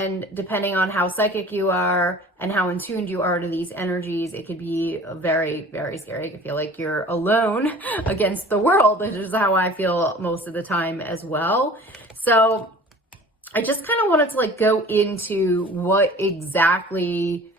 And depending on how psychic you are and how in tune you are to these energies, it could be very, very scary. You can feel like you're alone against the world, which is how I feel most of the time as well. So I just kind of wanted to like go into what exactly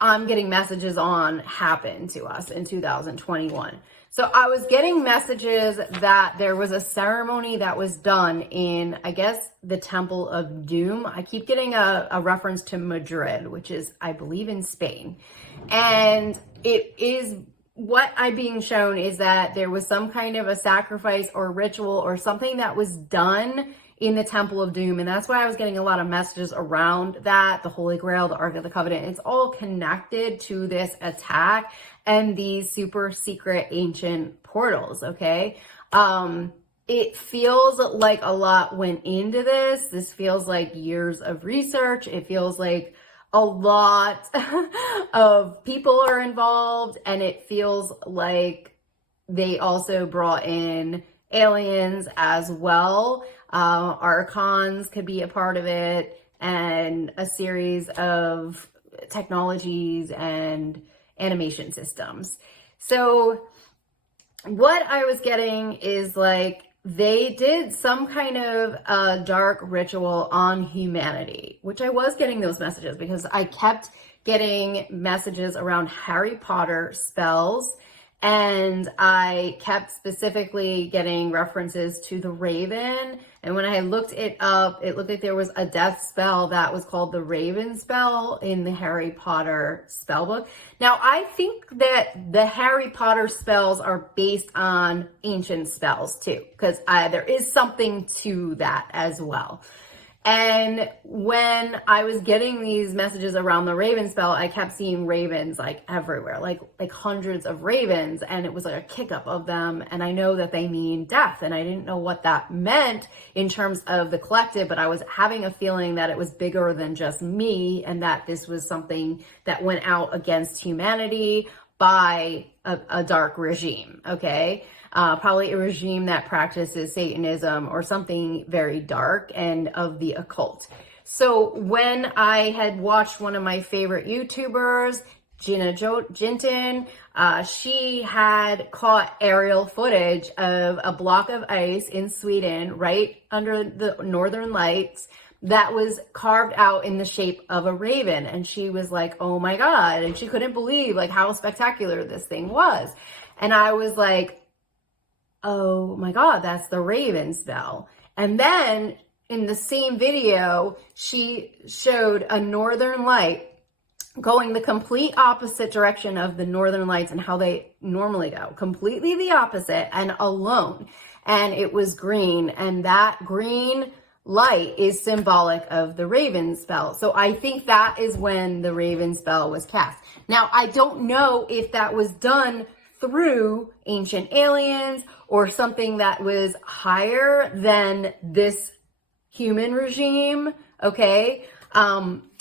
I'm getting messages on happened to us in 2021. So I was getting messages that there was a ceremony that was done in, I guess, the Temple of Doom. I keep getting a reference to Madrid, which is, I believe, in Spain. And it is, what I'm being shown is that there was some kind of a sacrifice or ritual or something that was done in the Temple of Doom. And that's why I was getting a lot of messages around that, the Holy Grail, the Ark of the Covenant. It's all connected to this attack and these super secret ancient portals, okay? It feels like a lot went into this. This feels like years of research. It feels like a lot of people are involved, and it feels like they also brought in aliens as well. Archons could be a part of it, and a series of technologies and animation systems. So what I was getting is like they did some kind of dark ritual on humanity, which I was getting those messages because I kept getting messages around Harry Potter spells. And I kept specifically getting references to the Raven. And when I looked it up, it looked like there was a death spell that was called the Raven spell in the Harry Potter spell book. Now, I think that the Harry Potter spells are based on ancient spells too, because there is something to that as well. And when I was getting these messages around the Raven spell, I kept seeing ravens like everywhere, like hundreds of ravens, and it was like a kick up of them. And I know that they mean death, and I didn't know what that meant in terms of the collective, but I was having a feeling that it was bigger than just me, and that this was something that went out against humanity by a dark regime, okay? Probably a regime that practices Satanism or something very dark and of the occult. So when I had watched one of my favorite YouTubers, Gina Jinton, she had caught aerial footage of a block of ice in Sweden, right under the northern lights, that was carved out in the shape of a raven. And she was like, oh my God. And she couldn't believe like how spectacular this thing was. And I was like, oh my God, that's the Raven spell. And then in the same video, she showed a northern light going the complete opposite direction of the northern lights and how they normally go, completely the opposite and alone. And it was green, and that green light is symbolic of the Raven spell. So I think that is when the Raven spell was cast. Now, I don't know if that was done through ancient aliens or something that was higher than this human regime, okay?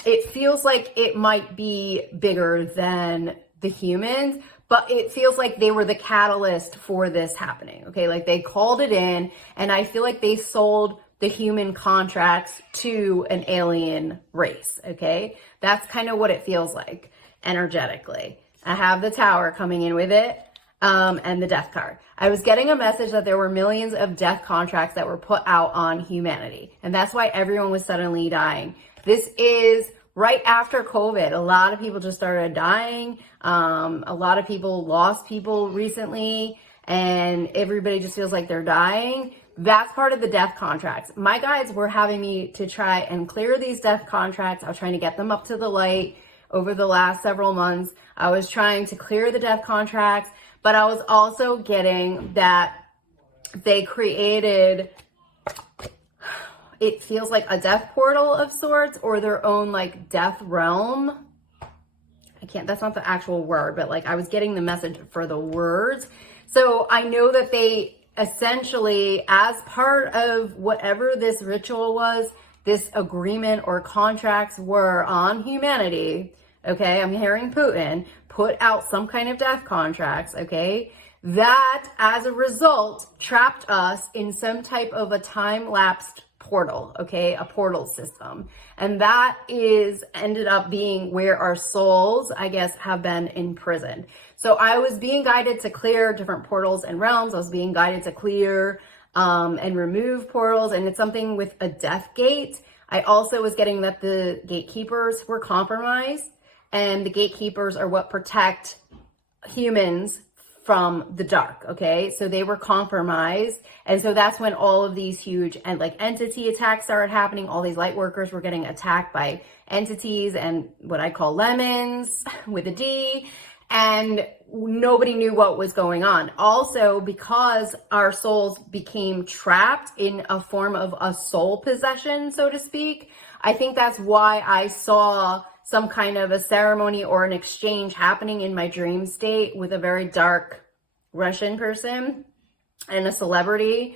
It feels like it might be bigger than the humans, but it feels like they were the catalyst for this happening, okay? Like they called it in, and I feel like they sold the human contracts to an alien race, okay? That's kind of what it feels like energetically. I have the Tower coming in with it, and the Death card. I was getting a message that there were millions of death contracts that were put out on humanity, and that's why everyone was suddenly dying. This is right after COVID. A lot of people just started dying. A lot of people lost people recently, and everybody just feels like they're dying. That's part of the death contracts. My guides were having me to try and clear these death contracts. I was trying to get them up to the light over the last several months. I was trying to clear the death contracts, but I was also getting that they created, it feels like a death portal of sorts, or their own like death realm. That's not the actual word, but like I was getting the message for the words. So I know that they essentially, as part of whatever this ritual was, this agreement or contracts were on humanity, okay, I'm hearing Putin put out some kind of death contracts, okay, that as a result trapped us in some type of a time-lapsed portal, okay, a portal system. And that is ended up being where our souls, I guess, have been imprisoned. So I was being guided to clear different portals and realms. I was being guided to clear and remove portals, and it's something with a death gate. I also was getting that the gatekeepers were compromised, and the gatekeepers are what protect humans from the dark, okay? So they were compromised, and so that's when all of these huge and like entity attacks started happening. All these light workers were getting attacked by entities and what I call lemons with a D, and nobody knew what was going on. Also, because our souls became trapped in a form of a soul possession, so to speak, I think that's why I saw some kind of a ceremony or an exchange happening in my dream state with a very dark Russian person and a celebrity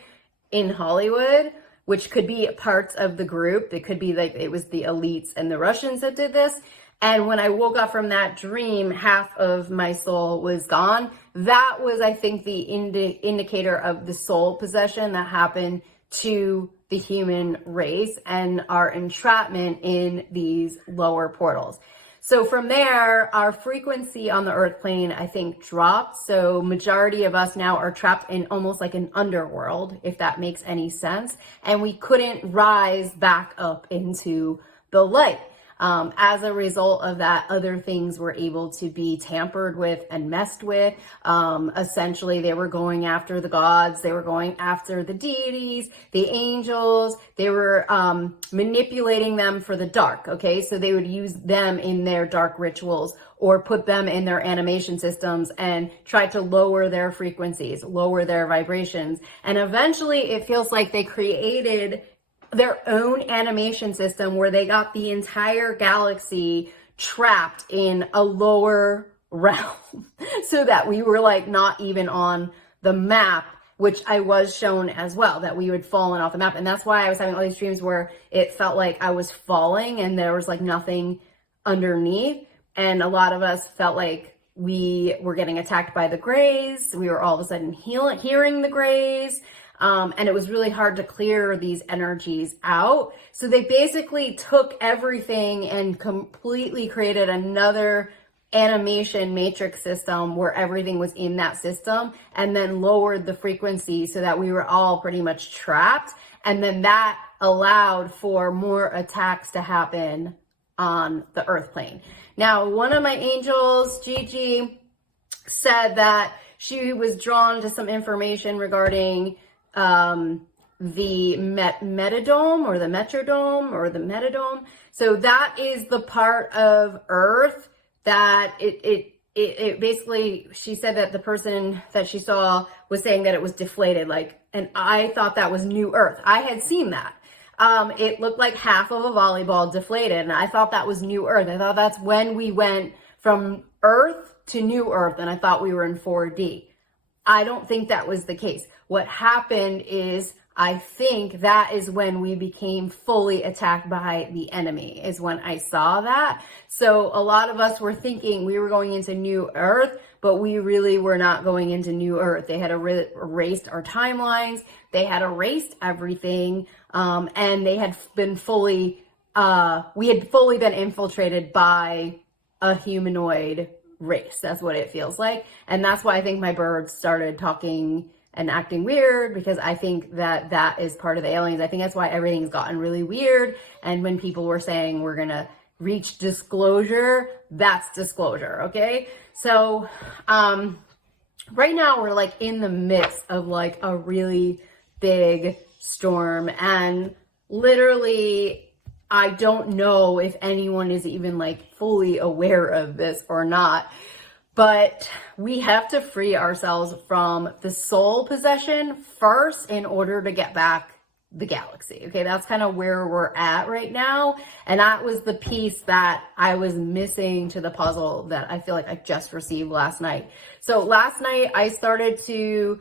in Hollywood, which could be parts of the group. It could be like it was the elites and the Russians that did this. And when I woke up from that dream, half of my soul was gone. That was, I think, the indicator of the soul possession that happened to the human race and our entrapment in these lower portals. So from there, our frequency on the earth plane, I think, dropped. So majority of us now are trapped in almost like an underworld, if that makes any sense. And we couldn't rise back up into the light. As a result of that, other things were able to be tampered with and messed with. Essentially, they were going after the gods. They were going after the deities, the angels. They were manipulating them for the dark, okay? So they would use them in their dark rituals or put them in their animation systems and try to lower their frequencies, lower their vibrations. And eventually, it feels like they created their own animation system where they got the entire galaxy trapped in a lower realm so that we were like not even on the map, which I was shown as well, that we would fallen off the map. And that's why I was having all these dreams where it felt like I was falling and there was like nothing underneath. And a lot of us felt like we were getting attacked by the Greys. We were all of a sudden hearing the Greys. And it was really hard to clear these energies out. So they basically took everything and completely created another animation matrix system where everything was in that system, and then lowered the frequency so that we were all pretty much trapped. And then that allowed for more attacks to happen on the earth plane. Now, one of my angels, Gigi, said that she was drawn to some information regarding the metadome or the metrodome or the metadome. So that is the part of Earth that it basically, she said that the person that she saw was saying that it was deflated, like, and I thought that was New Earth. I had seen that. It looked like half of a volleyball deflated, and I thought that was New Earth. I thought that's when we went from Earth to New Earth, and I thought we were in 4D. I don't think that was the case. What happened is, I think that is when we became fully attacked by the enemy, is when I saw that. So a lot of us were thinking we were going into New Earth, but we really were not going into New Earth. They had erased our timelines. They had erased everything. And they had been fully, we had fully been infiltrated by a humanoid race. That's what it feels like. And that's why I think my birds started talking and acting weird, because I think that that is part of the aliens. I think that's why everything's gotten really weird. And when people were saying we're gonna reach disclosure, that's disclosure, okay? So right now we're like in the midst of like a really big storm, and literally I don't know if anyone is even like fully aware of this or not. But we have to free ourselves from the soul possession first in order to get back the galaxy. Okay, that's kind of where we're at right now. And that was the piece that I was missing to the puzzle that I feel like I just received last night. So last night I started to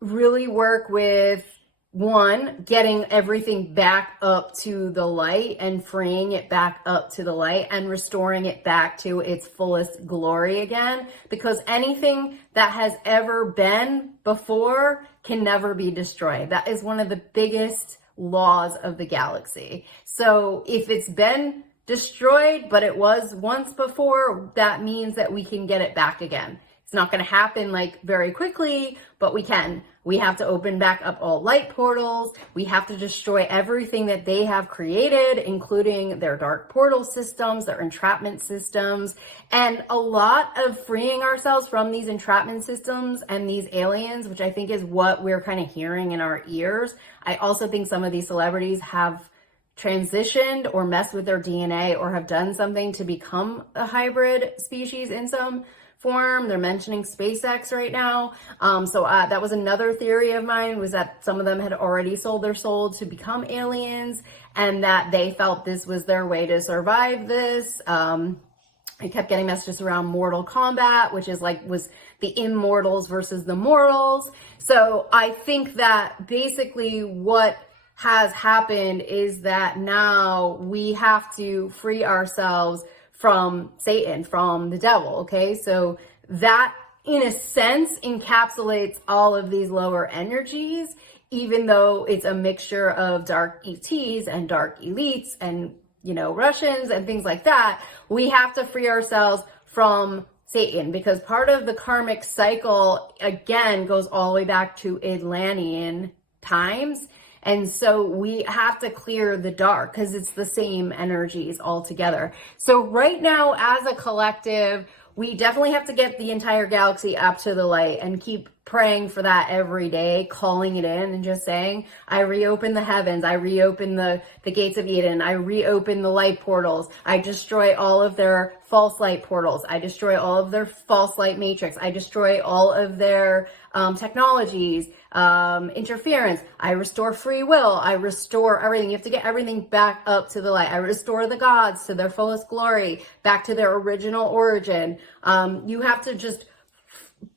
really work with, one, getting everything back up to the light and freeing it back up to the light and restoring it back to its fullest glory again, because anything that has ever been before can never be destroyed. That is one of the biggest laws of the galaxy. So if it's been destroyed, but it was once before, that means that we can get it back again. It's not going to happen like very quickly, but we can. We have to open back up all light portals. We have to destroy everything that they have created, including their dark portal systems, their entrapment systems, and a lot of freeing ourselves from these entrapment systems and these aliens, which I think is what we're kind of hearing in our ears. I also think some of these celebrities have transitioned or messed with their DNA or have done something to become a hybrid species in some form. They're mentioning SpaceX right now. That was another theory of mine, was that some of them had already sold their soul to become aliens and that they felt this was their way to survive this. I kept getting messages around Mortal Kombat, which is was the immortals versus the mortals. So I think that basically what has happened is that now we have to free ourselves from Satan, from the devil, okay? So that, in a sense, encapsulates all of these lower energies, even though it's a mixture of dark ETs and dark elites and, Russians and things like that. We have to free ourselves from Satan, because part of the karmic cycle, again, goes all the way back to Atlantean times. And so we have to clear the dark because it's the same energies altogether. So right now, as a collective, we definitely have to get the entire galaxy up to the light and keep praying for that every day, calling it in and just saying, I reopen the heavens, I reopen the gates of Eden, I reopen the light portals, I destroy all of their false light portals, I destroy all of their false light matrix, I destroy all of their technologies, interference, I restore free will, I restore everything. You have to get everything back up to the light. I restore the gods to their fullest glory, back to their original origin. You have to just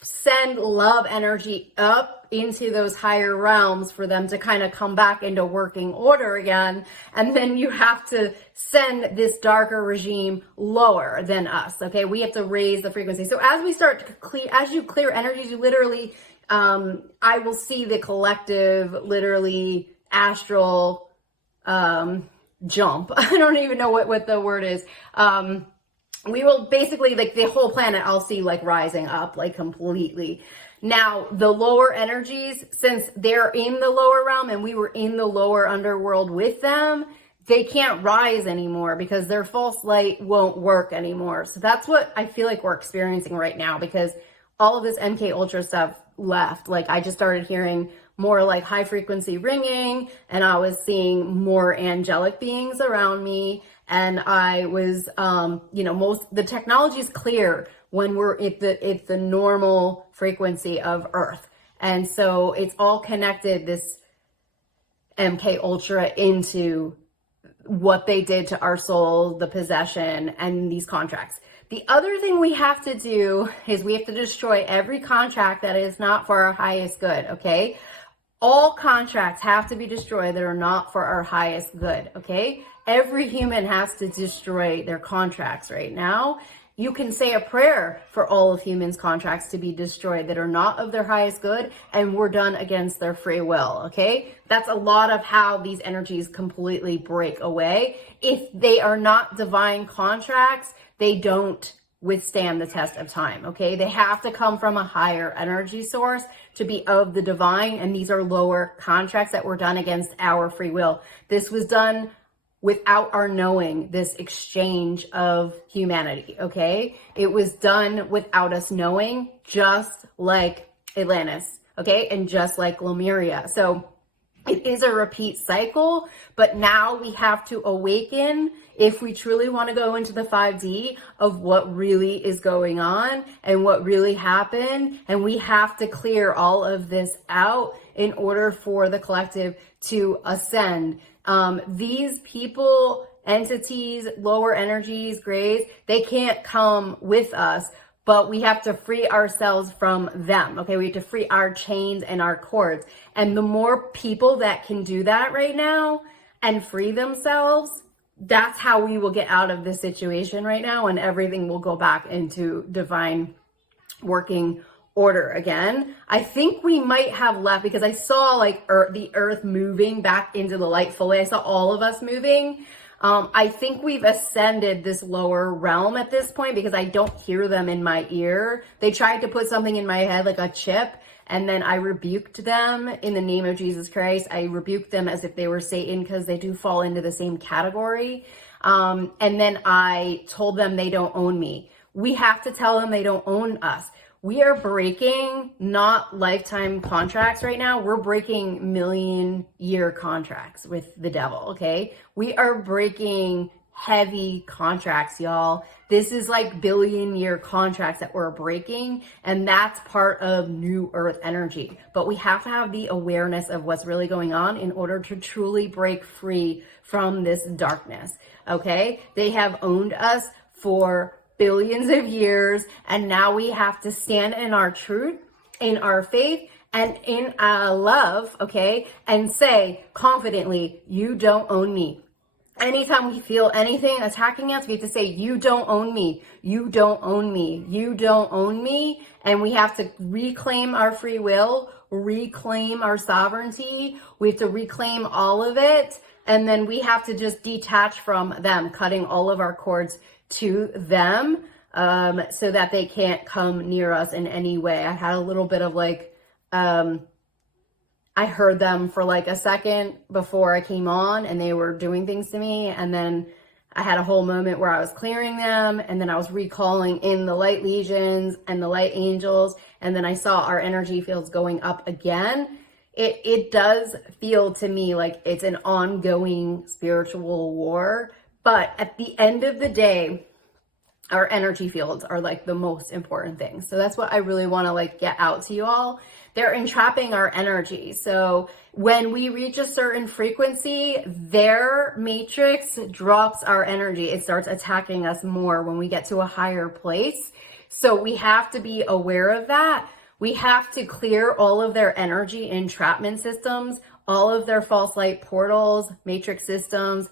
send love energy up into those higher realms for them to kind of come back into working order again. And then you have to send this darker regime lower than us. Okay. We have to raise the frequency. So as we start to as you clear energies, you literally, I will see the collective, literally astral, jump. I don't even know what the word is. We will basically, the whole planet, I'll see rising up, completely. Now, the lower energies, since they're in the lower realm and we were in the lower underworld with them, they can't rise anymore because their false light won't work anymore. So that's what I feel like we're experiencing right now, because all of this MK Ultra stuff left. I just started hearing more high frequency ringing, and I was seeing more angelic beings around me. And I was, the technology is clear when we're at the normal frequency of Earth. And so it's all connected, this MK Ultra, into what they did to our soul, the possession, and these contracts. The other thing we have to do is we have to destroy every contract that is not for our highest good, okay? All contracts have to be destroyed that are not for our highest good, okay? Every human has to destroy their contracts right now. You can say a prayer for all of humans' contracts to be destroyed that are not of their highest good, and we're done against their free will, okay? That's a lot of how these energies completely break away. If they are not divine contracts, they don't withstand the test of time, okay? They have to come from a higher energy source to be of the divine, and these are lower contracts that were done against our free will. This was done without our knowing, this exchange of humanity, okay? It was done without us knowing, just like Atlantis, okay? And just like Lemuria. So it is a repeat cycle, but now we have to awaken if we truly want to go into the 5D of what really is going on and what really happened. And we have to clear all of this out in order for the collective to ascend. These people, entities, lower energies, grays, they can't come with us, but we have to free ourselves from them. Okay, we have to free our chains and our cords. And the more people that can do that right now and free themselves, that's how we will get out of this situation right now, and everything will go back into divine working order again. I think we might have left because I saw like the earth moving back into the light fully. I saw all of us moving. I think we've ascended this lower realm at this point because I don't hear them in my ear. They tried to put something in my head, like a chip, and then I rebuked them in the name of Jesus Christ. I rebuked them as if they were Satan because they do fall into the same category. And then I told them they don't own me. We have to tell them they don't own us. We are breaking not lifetime contracts right now. We're breaking million-year contracts with the devil, okay? We are breaking heavy contracts, y'all. This is like billion-year contracts that we're breaking, and that's part of New Earth energy. But we have to have the awareness of what's really going on in order to truly break free from this darkness, okay? They have owned us for billions of years, and now we have to stand in our truth, in our faith, and in our love, okay, and say confidently, you don't own me. Anytime we feel anything attacking us, we have to say, you don't own me, you don't own me, you don't own me, and we have to reclaim our free will, reclaim our sovereignty, we have to reclaim all of it, and then we have to just detach from them, cutting all of our cords to them, so that they can't come near us in any way. I had a little bit of like, I heard them for like a second before I came on, and they were doing things to me, and then I had a whole moment where I was clearing them, and then I was recalling in the light legions and the light angels, and then I saw our energy fields going up again. It does feel to me like it's an ongoing spiritual war. But at the end of the day, our energy fields are like the most important thing. So that's what I really want to like get out to you all. They're entrapping our energy. So when we reach a certain frequency, their matrix drops our energy. It starts attacking us more when we get to a higher place. So we have to be aware of that. We have to clear all of their energy entrapment systems, all of their false light portals, matrix systems,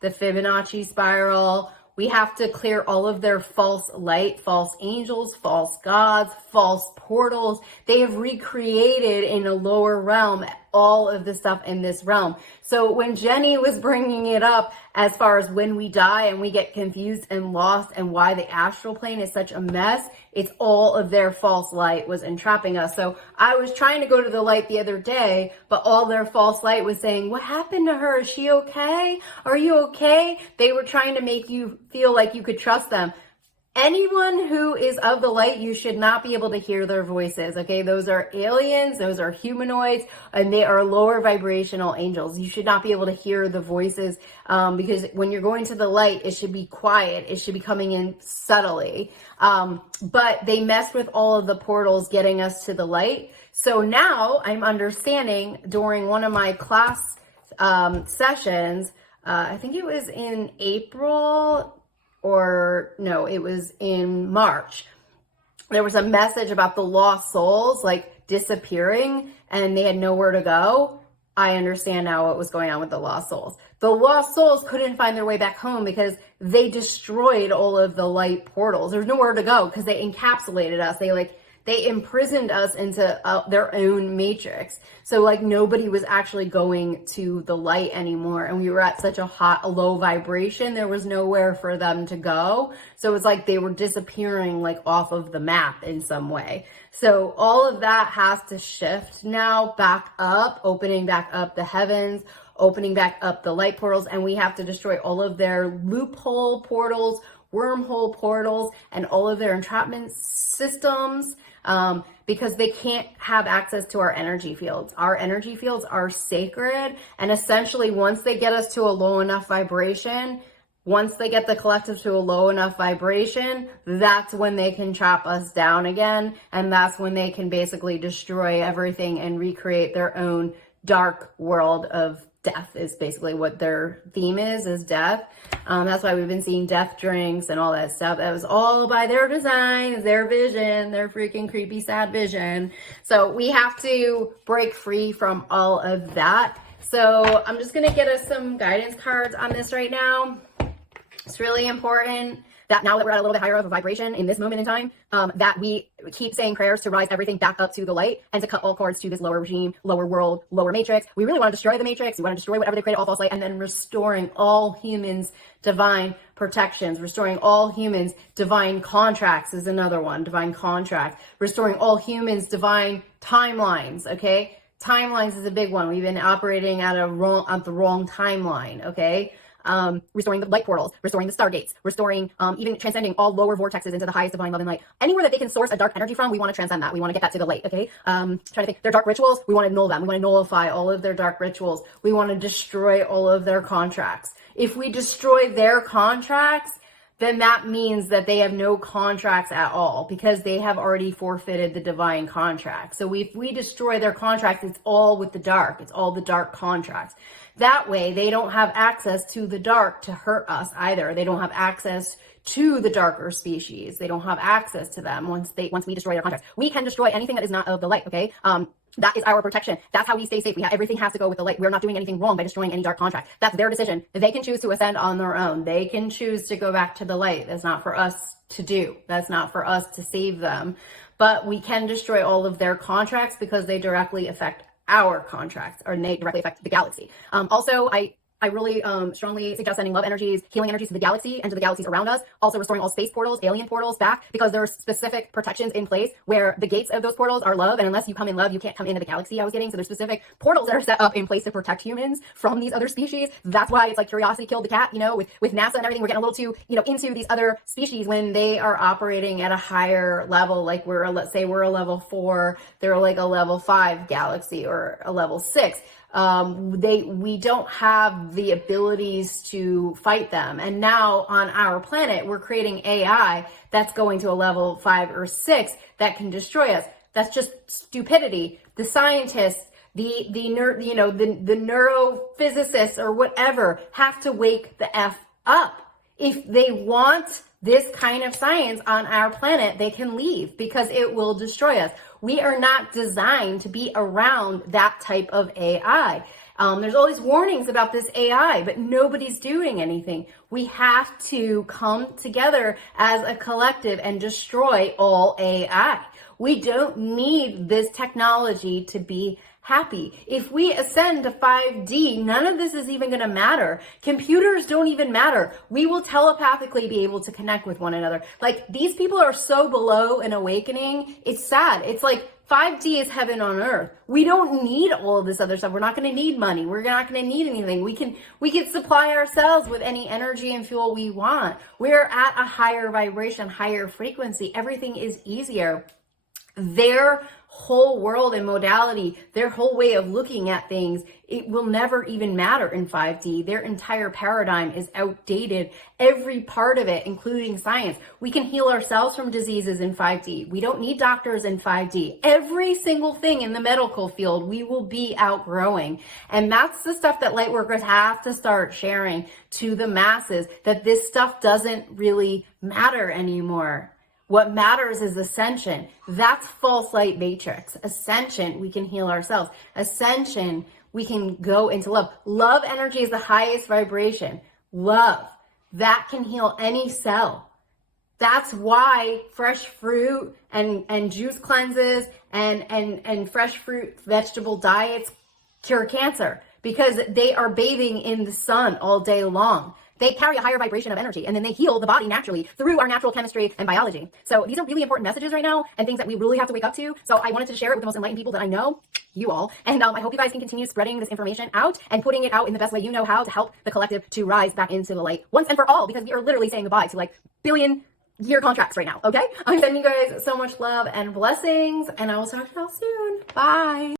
the Fibonacci spiral. We have to clear all of their false light, false angels, false gods, false portals. They have recreated in a lower realm all of the stuff in this realm. So when Jenny was bringing it up as far as when we die and we get confused and lost and why the astral plane is such a mess, it's all of their false light was entrapping us. So I was trying to go to the light the other day, but all their false light was saying, what happened to her? Is she okay? Are you okay? They were trying to make you feel like you could trust them. Anyone who is of the light, you should not be able to hear their voices, okay? Those are aliens, those are humanoids, and they are lower vibrational angels. You should not be able to hear the voices, because when you're going to the light, it should be quiet. It should be coming in subtly. But they messed with all of the portals getting us to the light. So now I'm understanding during one of my class sessions, I think it was in April, or no, it was in March. There was a message about the lost souls like disappearing and they had nowhere to go. I understand now what was going on with the lost souls. The lost souls couldn't find their way back home because they destroyed all of the light portals. There's nowhere to go because they encapsulated us. They imprisoned us into their own matrix. So like nobody was actually going to the light anymore. And we were at such a low vibration. There was nowhere for them to go. So it's like they were disappearing like off of the map in some way. So all of that has to shift now back up, opening back up the heavens, opening back up the light portals. And we have to destroy all of their loophole portals, wormhole portals, and all of their entrapment systems. Because they can't have access to our energy fields. Our energy fields are sacred, and essentially once they get us to a low enough vibration, once they get the collective to a low enough vibration, that's when they can trap us down again, and that's when they can basically destroy everything and recreate their own dark world of death is basically what their theme is death. That's why we've been seeing death drinks and all that stuff. That was all by their design, their vision, their freaking creepy, sad vision. So we have to break free from all of that. So I'm just going to get us some guidance cards on this right now. It's really important that now that we're at a little bit higher of a vibration in this moment in time, that we keep saying prayers to rise everything back up to the light and to cut all cords to this lower regime, lower world, lower matrix. We really want to destroy the matrix. We want to destroy whatever they created, all false light, and then restoring all humans divine protections, restoring all humans divine contracts is another one, divine contract, restoring all humans divine timelines, okay? Timelines is a big one. We've been operating at the wrong timeline, okay? Restoring the light portals, restoring the stargates, restoring, even transcending all lower vortexes into the highest divine love and light. Anywhere that they can source a dark energy from, we want to transcend that. We want to get that to the light, okay? Trying to think, their dark rituals, we want to null them. We want to nullify all of their dark rituals. We want to destroy all of their contracts. If we destroy their contracts, then that means that they have no contracts at all because they have already forfeited the divine contract. So if we destroy their contracts, it's all with the dark. It's all the dark contracts. That way, they don't have access to the dark to hurt us either. They don't have access to the darker species. They don't have access to them once we destroy their contracts. We can destroy anything that is not of the light, okay? That is our protection. That's how we stay safe. Everything has to go with the light. We're not doing anything wrong by destroying any dark contract. That's their decision. They can choose to ascend on their own. They can choose to go back to the light. That's not for us to do. That's not for us to save them. But we can destroy all of their contracts because they directly affect our contracts, or they directly affect the galaxy. Also, I really strongly suggest sending love energies, healing energies to the galaxy and to the galaxies around us. Also restoring all space portals, alien portals back, because there are specific protections in place where the gates of those portals are love, and unless you come in love, you can't come into the galaxy I was getting. So there's specific portals that are set up in place to protect humans from these other species. That's why it's like curiosity killed the cat, with NASA and everything. We're getting a little too, into these other species when they are operating at a higher level. Like let's say we're a level 4, they're like a level 5 galaxy or a level 6. We don't have the abilities to fight them. And now on our planet, we're creating AI that's going to a level 5 or 6 that can destroy us. That's just stupidity. The scientists, the neurophysicists or whatever have to wake the F up. If they want this kind of science on our planet, they can leave because it will destroy us. We are not designed to be around that type of AI. There's all these warnings about this AI, but nobody's doing anything. We have to come together as a collective and destroy all AI. We don't need this technology to be happy. If we ascend to 5D, none of this is even going to matter. Computers don't even matter. We will telepathically be able to connect with one another. Like, these people are so below an awakening. It's sad. It's like 5D is heaven on earth. We don't need all of this other stuff. We're not going to need money. We're not going to need anything. We can supply ourselves with any energy and fuel we want. We're at a higher vibration, higher frequency. Everything is easier. Their whole world and modality, their whole way of looking at things, it will never even matter in 5D. Their entire paradigm is outdated. Every part of it, including science. We can heal ourselves from diseases in 5D. We don't need doctors in 5D. Every single thing in the medical field, we will be outgrowing. And that's the stuff that lightworkers have to start sharing to the masses, that this stuff doesn't really matter anymore. What matters is ascension. That's false light matrix. Ascension, we can heal ourselves. Ascension, we can go into love. Love energy is the highest vibration. Love, that can heal any cell. That's why fresh fruit and juice cleanses and fresh fruit vegetable diets cure cancer, because they are bathing in the sun all day long. They carry a higher vibration of energy, and then they heal the body naturally through our natural chemistry and biology. So these are really important messages right now and things that we really have to wake up to. So I wanted to share it with the most enlightened people that I know, you all. And I hope you guys can continue spreading this information out and putting it out in the best way you know how to help the collective to rise back into the light once and for all, because we are literally saying goodbye to like billion-year contracts right now, okay? I'm sending you guys so much love and blessings, and I will talk to y'all soon. Bye.